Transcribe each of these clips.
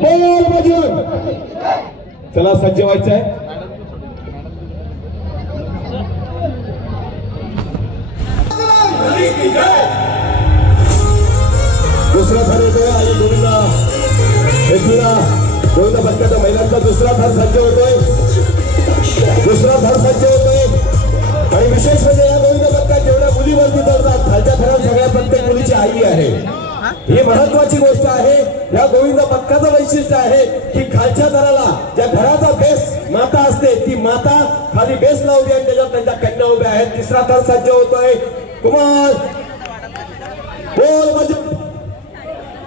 बोल चला सज्ज व्हायचं आहे दुसरा थर येतोय आणि गोविंदा. एकवीला गोविंद बटकाच्या महिलांचा दुसरा थर सज्ज होतोय. दुसरा थर सज्ज होतोय. आणि विशेष म्हणजे या गोविंद बटका जेवढ्या मुली वरती खालच्या थरात सगळ्या प्रत्येक मुलीची आई आहे. ही महत्वाची गोष्ट आहे. या गोविंद पथकाचं वैशिष्ट्य आहे की खालच्या दराला ज्या घराचा बेस माता असते ती माता खाली बेस लावली आणि त्याच्यात त्यांच्या कन्या उभ्या आहेत. तिसरा थर सज्ज होतोय. कुमार! बोल बजरंग!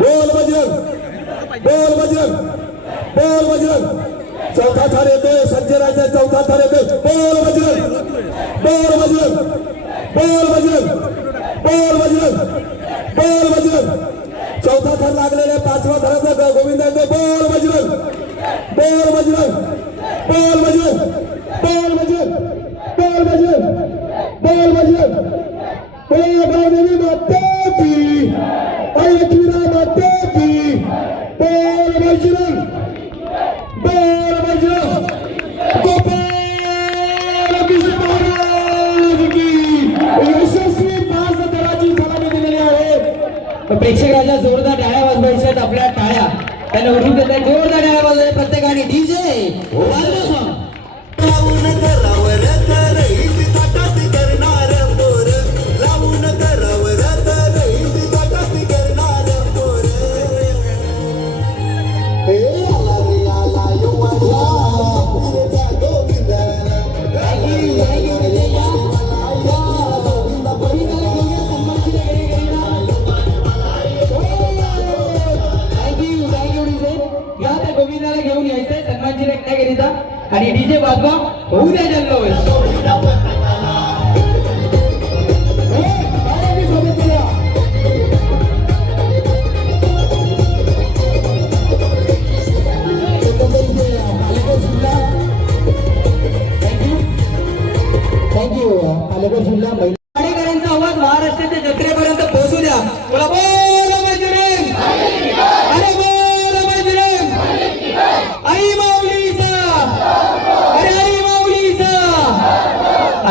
बोल बजरंग! बोल बजरंग! बोल बजरंग! चौथा थर येतोय. संजय राजा चौथा थर येतोय. बोल बजरंग बोल बजरंग! बोल बजरंग! बोल बजरंग! बोल बजरंग! चौथा लागलेल्या पाचवा धराचा गोविंद बोल बजरंग बोल बजरंग बोल बजरंग बोल बजरंग बोल बजरंग बोल बजरंग बोल बजरंग प्रेक्षक राजा जोरदार डाळ्या वाजवायच्या आपल्या टाळ्या. त्यांना उठून देत जोरदार डाळ्या वाजवाय प्रत्येकाने. डीजे या त्या गोविंदाला घेऊन यायचंय सन्मानची रत्नागिरीचा आणि डीजे बाजवा होऊ द्या जल्लोष जिल्हा महिला वाडेकरांचा आवाज महाराष्ट्राच्या जत्रेपर्यंत पोहोचू द्या बोला बोल बजरंग अरे बोल बजरंग आई माऊलीचा अरे आई माऊलीचा आता ऐकविरा माता की ऐ गावदेवी माता की बोल बजरंग